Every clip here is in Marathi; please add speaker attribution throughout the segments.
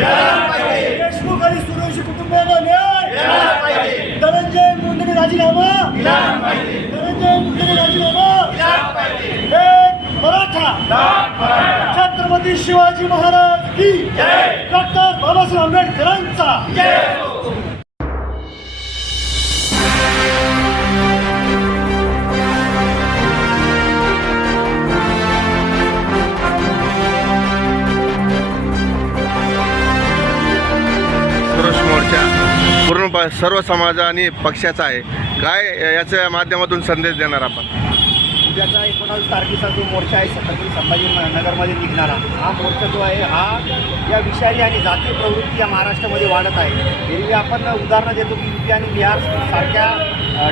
Speaker 1: देशमुख आणि सूर्यवंशी कुटुंबाला न्याय. धनंजय मुंडेने राजीनामा. धनंजय मुंडेने राजीनामा. एक मराठा. छत्रपती शिवाजी महाराज की डॉक्टर बाबासाहेब आंबेडकरांचा.
Speaker 2: सर्व समाज आणि पक्षाचा आहे. काय याच्या माध्यमातून संदेश देणार आपण?
Speaker 3: उद्याचा एकोणावीस तारखेचा जो मोर्चा आहे छत्रपती संभाजी नगरमध्ये निघणारा हा मोर्चा जो आहे हा या विषारी आणि जातीय प्रवृत्ती या महाराष्ट्रामध्ये वाढत आहे. एरवी आपण उदाहरणं देतो की युपी आणि बिहार सारख्या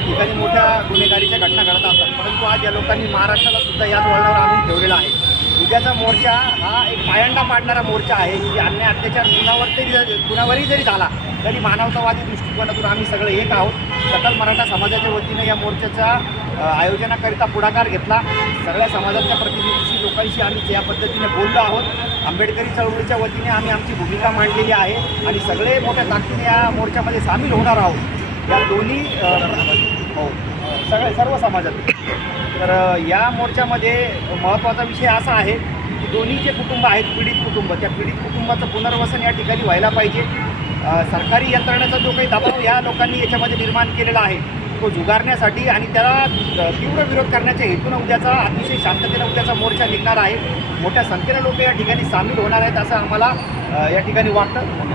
Speaker 3: ठिकाणी मोठ्या गुन्हेगारीच्या घटना घडत असतात. परंतु आज या लोकांनी महाराष्ट्राला सुद्धा याच वळणावर आणून ठेवलेला आहे. उद्याचा मोर्चा हा एक पायंडा पाडणारा मोर्चा आहे की अन्याय अत्याचार कुणावर तरी कुणावरही जरी झाला तरी मानवतावादी दृष्टिकोनातून आम्ही सगळे एक आहोत. सकल मराठा समाजाच्या वतीनं या मोर्चाचा आयोजनाकरिता पुढाकार घेतला. सगळ्या समाजाच्या प्रतिनिधीशी लोकांशी आम्ही या पद्धतीने बोललो आहोत आंबेडकरी चळवळीच्या वतीने आम्ही आमची भूमिका मांडलेली आहे आणि सगळे मोठ्या ताकदीने या मोर्चामध्ये सामील होणार आहोत. या दोन्ही हो सगळ्या सर्व समाजात. तर या मोर्चामध्ये महत्त्वाचा विषय असा आहे की दोन्ही जे कुटुंब आहेत पीडित कुटुंब त्या पीडित कुटुंबाचं पुनर्वसन या ठिकाणी व्हायला पाहिजे. सरकारी यंत्रणेचा जो काही दबाव या लोकांनी याच्यामध्ये निर्माण केलेला आहे तो जुगारण्यासाठी आणि त्याला तीव्र विरोध करण्याच्या हेतून उद्याचा अतिशय शांततेने उद्याचा मोर्चा निघणार आहे. मोठ्या संख्येने लोक या ठिकाणी सामील होणार आहेत असं आम्हाला या ठिकाणी वाटतं.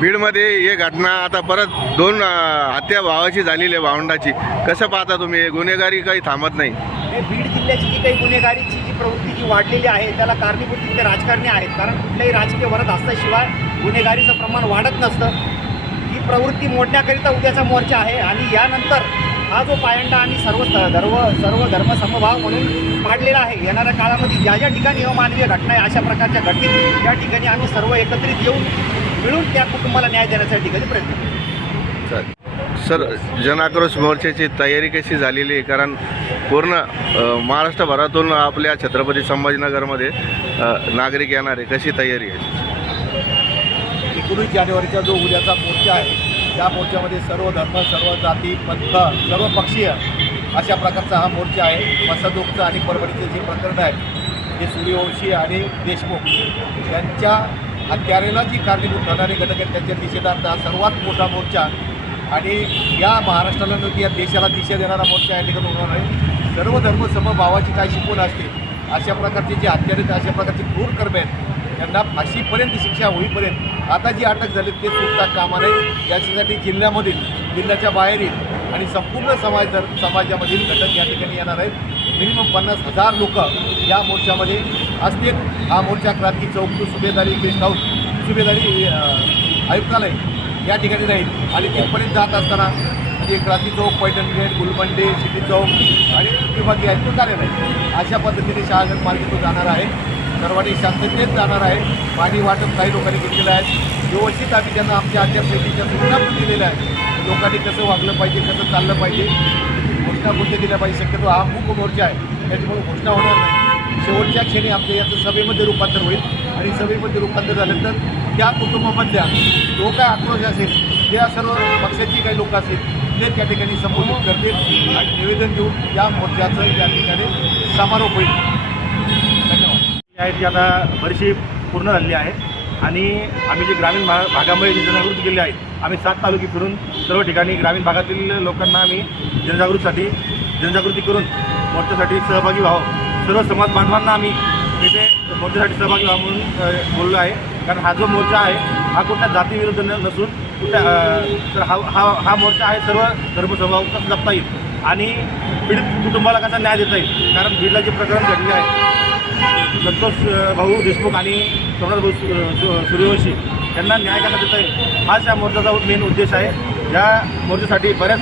Speaker 2: बीडमध्ये ही घटना आता परत दोन हत्या भावाची झालेली आहे भावंडाची. कसं पाहता तुम्ही? गुन्हेगारी काही थांबत नाही.
Speaker 3: हे बीड जिल्ह्याची जी काही गुन्हेगारीची जी प्रवृत्ती जी वाढलेली आहे त्याला कारणीभूत तिथले राजकारणी आहेत. कारण कुठल्याही राजकीय वरद असल्याशिवाय गुन्हेगारीचं प्रमाण वाढत नसतं. ही प्रवृत्ती मोडण्याकरिता उद्याचा मोर्चा आहे आणि यानंतर हा जो पायंडा आम्ही सर्व धर्म सर्व धर्म समभाव म्हणून पाडलेला आहे येणाऱ्या काळामध्ये ज्या ज्या ठिकाणी अमानवीय घटना आहे अशा प्रकारच्या घटनेत त्या ठिकाणी आम्ही सर्व एकत्रित येऊन मिळून त्या कुटुंबाला न्याय देण्यासाठी कधी प्रयत्न करू.
Speaker 2: सर जनआक्रोश मोर्चाची तयारी कशी झालेली आहे? कारण पूर्ण महाराष्ट्रभरातून आपल्या छत्रपती संभाजीनगरमध्ये नागरिक येणार आहे. कशी तयारी आहे?
Speaker 4: एकोणीस जानेवारीचा जो उद्याचा मोर्चा आहे त्या मोर्चामध्ये सर्व धर्म सर्व जाती पंथ सर्व पक्षीय अशा प्रकारचा हा मोर्चा आहे. मसदोगचं आणि परभणीचं जे प्रकरण आहे जे सूर्यवंशी आणि देशमुख यांच्या हत्यारेला जी कारणीभूत ठरणारे घटक आहेत. त्यांच्या निषेधार्थ हा सर्वात मोठा मोर्चा आणि या महाराष्ट्राला नव्हती या देशाला दिशा देणारा मोर्चा या ठिकाणी होणार आहे. सर्व धर्मसम भावाची काय शिकवण असते अशा प्रकारचे जे हत्यारे आहेत अशा प्रकारचे क्रूर कर्मे आहेत त्यांना फाशीपर्यंत शिक्षा होईपर्यंत आता जी अटक झाली ते सुटता कामा नये. याच्यासाठी जिल्ह्यामधील जिल्ह्याच्या बाहेरील आणि संपूर्ण समाज समाजामधील घटक या ठिकाणी येणार आहेत. मिनिमम पन्नास हजार लोक या मोर्चामध्ये असतील. हा मोर्चा Kranti Chowk to Subhedari guest house Subhedari आयुक्तालय या ठिकाणी राहील. आणि तिथपर्यंत जात असताना म्हणजे क्रांती चौक पैठण गेट गुलमंडे सिटी चौक आणि विभागीय आयुक्त कार्यालय अशा पद्धतीने शहागड मार्गेतून जाणार आहे. सर्वांनी शांततेत जाणार आहे पाणी वाटप काही लोकांनी घेतलेलं आहे. व्यवस्थित आम्ही त्यांना आमच्या आचारसंहितेच्या सूचना पण दिलेल्या आहेत. लोकांनी कसं वागलं पाहिजे कसं चाललं पाहिजे घोषणा कोणत्या दिल्या पाहिजे शक्यतो हा मुख मोर्चा आहे. त्याच्यामुळे घोषणा होणार नाही. शेवटच्या क्षणी आमच्या याचं सभेमध्ये रूपांतर होईल. आणि सभेमध्ये रूपांतर झाल्यानंतर त्या कुटुंबामधल्या जो काय आक्रोश असेल त्या सर्व पक्षाची काही लोक असतील ते त्या ठिकाणी संबोधित करतील आणि निवेदन देऊन या मोर्चाचं त्या ठिकाणी समारोप होईल.
Speaker 1: आहेत ती आता बरीचशी पूर्ण झालेली आहे. आणि आम्ही जे ग्रामीण भा भागामध्ये जे जनजागृती केली आहे आम्ही सात तालुके फिरून सर्व ठिकाणी ग्रामीण भागातील लोकांना आम्ही जनजागृतीसाठी जनजागृती करून मोर्चासाठी सहभागी व्हावं. सर्व समाज बांधवांना आम्ही तिथे मोर्चासाठी सहभागी व्हावं म्हणून बोललो आहे. कारण हा जो मोर्चा आहे हा कुठल्या जातीविरुद्ध न नसून कुठल्या तर हा हा हा मोर्चा आहे सर्व धर्मसमभाव कसा जपता येईल. आणि पीडित कुटुंबाला कसा न्याय देता येईल? कारण बीडला जे प्रकरण घडले आहे संतोष भाऊ देशमुख आणि सोमनाथ भाऊ सूर्यवंशी यांना न्याय करण्यात देता आहे हाच या मोर्चाचा मेन उद्देश आहे. या मोर्चासाठी बऱ्याच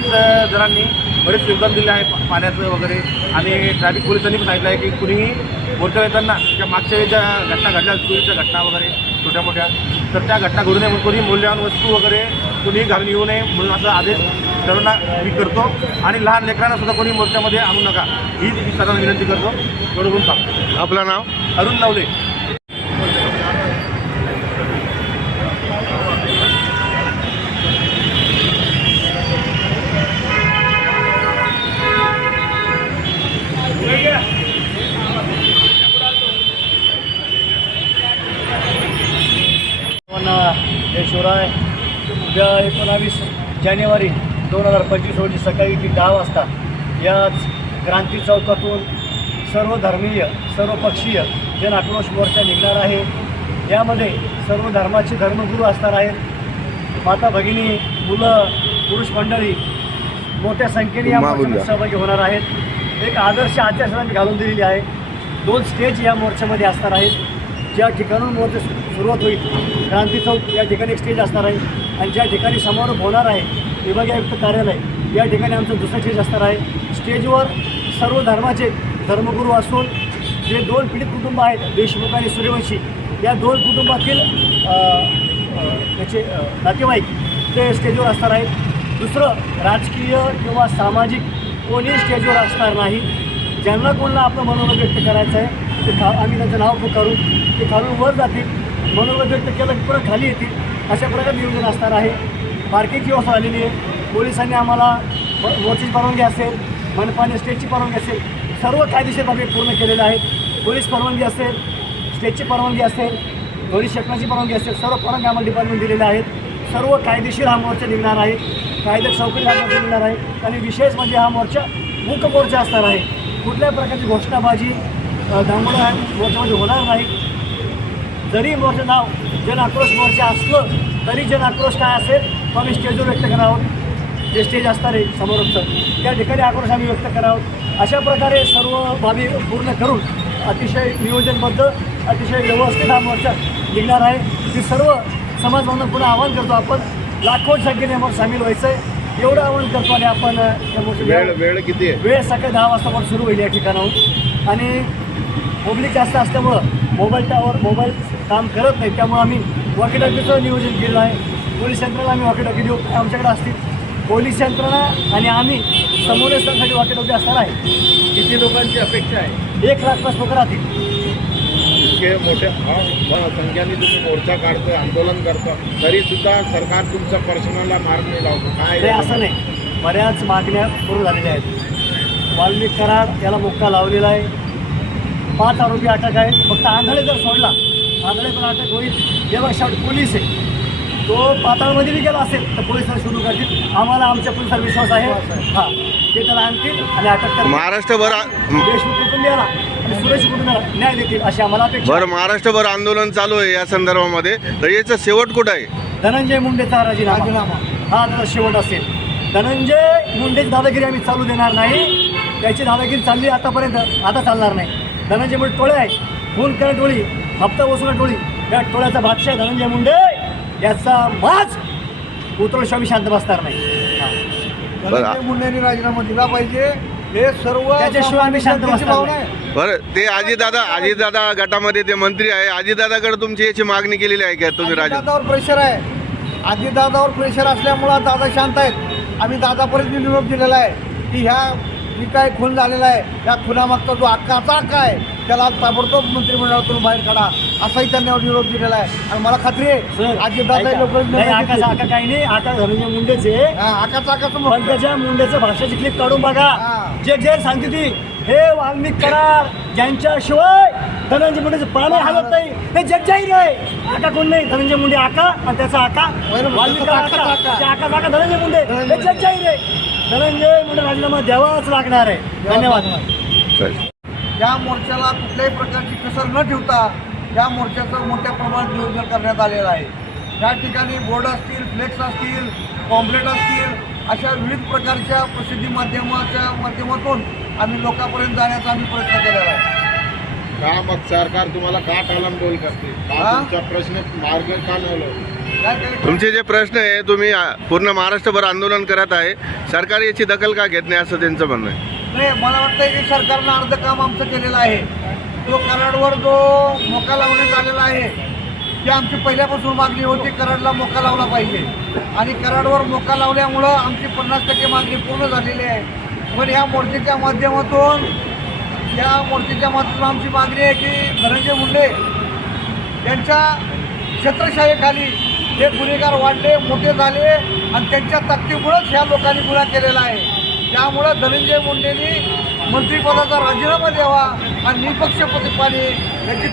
Speaker 1: जणांनी बरेच योगदान दिले आहे पाण्याचं वगैरे. आणि ट्रॅफिक पोलिसांनी पण सांगितलं आहे की कुणीही मोर्चा येताना त्या मागच्या वेळी ज्या घटना घडल्या चोरीच्या घटना वगैरे छोट्या मोठ्या तर त्या घटना घडू नये म्हणून कोणी मूल्यवान वस्तू वगैरे कुणीही घालून येऊ नये म्हणून असा आदेश सर्वांना मी करतो. आणि लहान लेकरांना सुद्धा कोणी मोर्चामध्ये आणू नका. ही सर्वांना विनंती करतो. बरोबर सांगतो
Speaker 2: आपलं नाव?
Speaker 1: अरुण नवले
Speaker 5: शिवराय उद्या एकोणावीस जानेवारी दोन हजार पंचवीस रोजी सकाळी ती दहा वाजता याच क्रांती चौकातून सर्व धर्मीय सर्व पक्षीय जन आक्रोश मोर्चा निघणार आहे. यामध्ये सर्व धर्माचे धर्मगुरू असणार आहेत. माता भगिनी मुलं पुरुष मंडळी मोठ्या संख्येने या मोर्चामध्ये. सहभागी होणार आहेत. एक आदर्श आचारसंहिता घालून दिलेली आहे. दोन स्टेज या मोर्चामध्ये असणार आहेत. ज्या ठिकाणून मोर्चा सुरुवात होईल क्रांती चौक या ठिकाणी एक स्टेज असणार आहे. आणि ज्या ठिकाणी समारोप होणार आहे विभागीय आयुक्त कार्यालय या ठिकाणी आमचं दुसरं स्टेज असणार आहे. स्टेजवर सर्व धर्माचे धर्मगुरू असून जे दोन पीडित कुटुंब आहेत देशमुख आणि सूर्यवंशी या दोन कुटुंबातील त्याचे नातेवाईक ते स्टेजवर असणार आहेत. दुसरं राजकीय किंवा सामाजिक कोणी स्टेजवर असणार नाही. ज्यांना कोणाला आपलं मनोगत व्यक्त करायचं आहे ते खा आम्ही त्यांचं नाव पुकारू ते खालून वर जातील मनोगत व्यक्त केलं की परत खाली येतील अशा प्रकारे नियोजन असणार आहे. पार्किंगची व्यवस्था झालेली आहे पोलिसांनी आम्हाला ब- परवानगी असेल मनपाने स्टेजची परवानगी असेल सर्व कायदेशीर बाबी पूर्ण केलेल्या आहेत. पोलीस परवानगी असेल स्टेजची परवानगी असेल दोन्ही क्षेत्राची परवानगी असेल सर्व परवानगी आम्हाला डिपार्टमेंट दिलेल्या आहेत. सर्व कायदेशीर हा मोर्चा निघणार आहे. कायदे चौकटी हा मोर्चा निघणार आहे. आणि विशेष म्हणजे हा मोर्चा मूक मोर्चा असणार आहे. कुठल्याही प्रकारची घोषणाबाजी अ, दांगोळा हा मोर्चामध्ये होणार नाही. जरी मोर्चा नाव जन आक्रोश मोर्चा असलं तरी जन आक्रोश काय असेल तो आम्ही स्टेजवर व्यक्त करणार आहोत. जे स्टेज असणार आहे समोरचं त्या ठिकाणी आक्रोश आम्ही व्यक्त आहोत अशा प्रकारे सर्व बाबी पूर्ण करून अतिशय नियोजनबद्ध अतिशय व्यवस्थित हा मोर्चा निघणार आहे. ती सर्व समाजबांधव पुन्हा आवाहन करतो आपण लाखो संख्येने मग सामील व्हायचं आहे एवढं आवाहन करतो आणि आपण मोर्चात-
Speaker 2: वेळ किती
Speaker 5: वेळ सकाळी दहा वाजता पण सुरू होईल या ठिकाणाहून. आणि पब्लिक जास्त असल्यामुळं मोबाईल टावर मोबाईल काम करत नाही. त्यामुळं आम्ही वॉकीटॉकीचं नियोजन केलं आहे. पोलीस यंत्रणा आम्ही वॉकीटॉकी देऊ. आमच्याकडे असतील. पोलीस यंत्रणा आणि आम्ही समोरेसाठी वॉकीटॉकी असणार आहे.
Speaker 6: किती लोकांची अपेक्षा आहे?
Speaker 5: एक लाख पाच लोक राहतील.
Speaker 7: इतके मोठ्या हा, संख्याने तुम्ही मोर्चा काढतोय आंदोलन करतो तरी सुद्धा सरकार तुमचा पर्सनलला मार्ग नाही लावतो. काय
Speaker 5: असं नाही. बऱ्याच मागण्या पूर्ण झालेल्या आहेत. वाल्मिक कराड याला मुक्का लावलेला आहे. पाच आरोपी अटक आहेत. फक्त आंधळे जर सोडला आंधळे पण अटक होईल. जेव्हा शेवट पोलीस आहे. तो पाताळमध्ये बी गेला असेल तर पोलिसांना सुरू करतील आम्हाला आमच्या पोलिसांवर विश्वास आहे. हां. ते त्याला आणतील आणि अटक करतील.
Speaker 2: महाराष्ट्रभर आ-
Speaker 5: देशमुख कुटुंबियाला आणि सुरेश न्याय देतील अशी आम्हाला अपेक्षा आहे.
Speaker 2: बरं महाराष्ट्रभर आंदोलन चालू आहे या संदर्भामध्ये. तर याचं शेवट कुठं आहे?
Speaker 5: धनंजय मुंडेचा राजीनामा. हा त्याचा शेवट असेल. धनंजय मुंडेची दादागिरी आम्ही चालू देणार नाही. त्याची दादागिरी चालली आतापर्यंत आता चालणार नाही. धनंजय मुंडे टोळे आहे खून करा टोळी हप्ता वसुला टोळी. या टोळ्याचा आहे धनंजय मुंडे. याचा माज आम्ही शांत बसणार नाही.
Speaker 2: बरं.
Speaker 6: मुंडेंनी राजीनामा दिला पाहिजे. हे सर्व
Speaker 5: त्याच्याशिवाय आम्ही शांत
Speaker 6: जनतेची
Speaker 5: बसणार
Speaker 6: भावना
Speaker 5: नाही.
Speaker 6: आहे
Speaker 2: बरं ते अजितदादा अजितदादा गटामध्ये ते मंत्री आहे. अजितदादाकडे तुमची याची मागणी केलेली आहे का? तुम्ही राजी
Speaker 6: दादावर प्रेशर आहे. आजी दादावर प्रेशर असल्यामुळं दादा शांत आहेत. आम्ही दादापर्यंत बी निरोप दिलेला आहे की ह्या जी काय खून झालेला आहे. या खुनामागचा जो अक्काचा अक्का आहे त्याला ताबडतोब मंत्रिमंडळातून बाहेर काढा. असाही त्यांनी निरोप दिलेला आहे. आणि मला खात्री आहे
Speaker 5: सर
Speaker 6: आजी दादा
Speaker 5: ऐका.
Speaker 6: लोक
Speaker 5: नाही आकाश आका काही नाही. आता धनंजय मुंडेचे
Speaker 6: आकाचा आकाचं
Speaker 5: पंकजा मुंडेचं भाषाची क्लिप काढून बघा.
Speaker 6: हा.
Speaker 5: जे जे सांगते ती हे वाल्मिक करार ज्यांच्याशिवाय धनंजय मुंडेचं पाणी हलत नाही. ते जगजाहीर आहे. आका कोण नाही? धनंजय मुंडे आका आणि त्याचा आका
Speaker 6: बरोबर.
Speaker 5: वाल्मिक करार
Speaker 6: आका,
Speaker 5: आका
Speaker 6: आका.
Speaker 5: ते आका आका धनंजय मुंडे. हे जगजाहीर आहे. धनंजय मुंडे राजीनामा द्यावाच लागणार आहे. धन्यवाद.
Speaker 6: या मोर्चाला कुठल्याही प्रकारची कसर न ठेवता या मोर्चाचं मोठ्या प्रमाणात नियोजन करण्यात आलेलं आहे. या ठिकाणी बोर्ड असतील फ्लेक्स असतील पॉम्पलेट असतील अशा विविध प्रकारच्या प्रसिद्धी माध्यमाच्या माध्यमातून आम्ही लोकांपर्यंत जाण्याचा आम्ही प्रयत्न केलेला आहे.
Speaker 7: का मग सरकार तुम्हाला का टाळमटोल करते? का
Speaker 6: हा?
Speaker 7: तुमचा प्रश्न मार्ग का
Speaker 6: केलं?
Speaker 2: तुमचे जे प्रश्न आहे तुम्ही पूर्ण महाराष्ट्रभर आंदोलन करत आहे. सरकार याची दखल का घेत नाही असं त्यांचं म्हणणं आहे?
Speaker 6: नाही मला वाटतं की सरकारनं अर्ध काम आमचं केलेलं आहे. तो कराडवर जो मोका लावण्यात आलेला आहे ती आमची पहिल्यापासून मागणी होती कराडला मोका लावला पाहिजे. आणि कराडवर मोका लावल्यामुळं आमची पन्नास टक्के मागणी पूर्ण झालेली आहे. पण ह्या मोर्चेच्या माध्यमातून या मोर्चेच्या माध्यमातून आमची मागणी आहे की धनंजय मुंडे यांच्या छत्रछायेखाली हे गुन्हेगार वाढले मोठे झाले आणि त्यांच्या ताकदीमुळंच ह्या लोकांनी गुन्हा केलेला आहे. त्यामुळं धनंजय मुंडेंनी मंत्रिपदाचा राजीनामा द्यावा आणि निपक्षपातीपणे याची